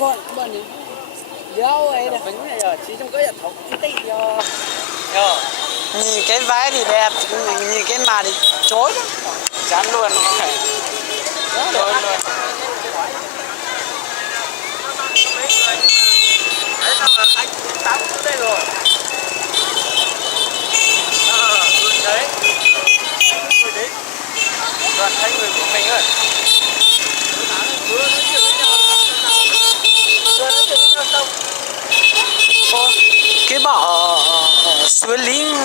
bọn này dâu ấy là chỉ trong cái thấu tí cho nhìn cái váy thì đẹp, nhìn cái mà thì chối chán luôn. Chối luôn. Đấy sao anh tắm xuống đây rồi. Đấy. Người đấy. Đoàn thấy người của mình ơi. Ô, cái bỏ suối Linh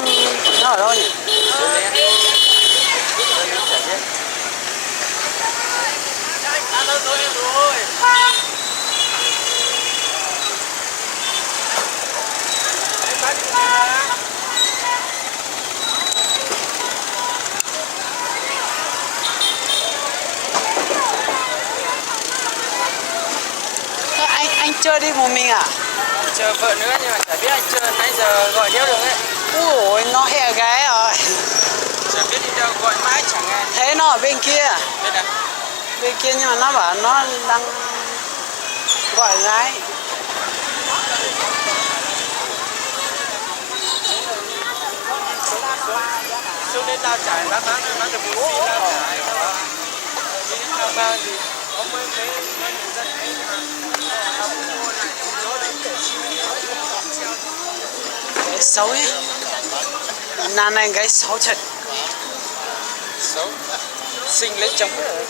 nó ở đâu nhỉ? Suối Linh. Ăn đâu rồi em rồi. Anh chơi đi một mình à? Chờ vợ nữa nhưng mà chả biết anh chơi nãy giờ gọi đéo được ấy. Ui nó hẹ gái rồi. Chả biết đi đâu gọi mãi chẳng nghe. Thế nó ở bên kia. Bên nào? Bên kia nhưng mà nó bảo nó đang gọi gái. Xuống đến lao trải bác nó được 4 phí lao trải. Đi đến lao bao thì có mấy người dân ấy cái xấu ấy, nan anh cái xấu thật, xấu, sinh lấy chồng rồi.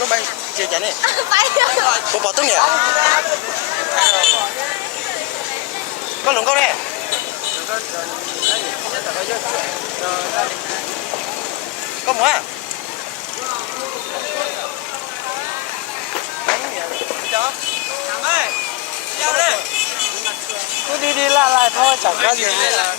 Nó bay chia chén này, bộ bỏ tung nhỉ? Con lủng con này. Con mua à? Cứ đi đi lại thôi, chẳng có gì hết.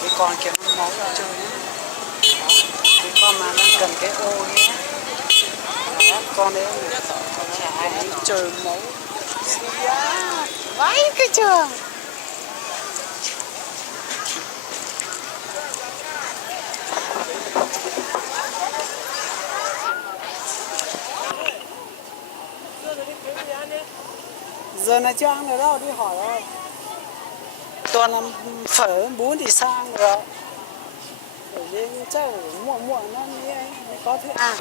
Cái con kia nó máu ra chơi nhé. Cái con mà đang cần cái ô nhé. Đó, con đấy chả chơi máu. Vãi cái trường. Giờ này chưa ăn được đâu, đi hỏi thôi. Toàn làm phở bún thì sang rồi. Bởi vì chắc muộn muộn nó mới có thứ ăn.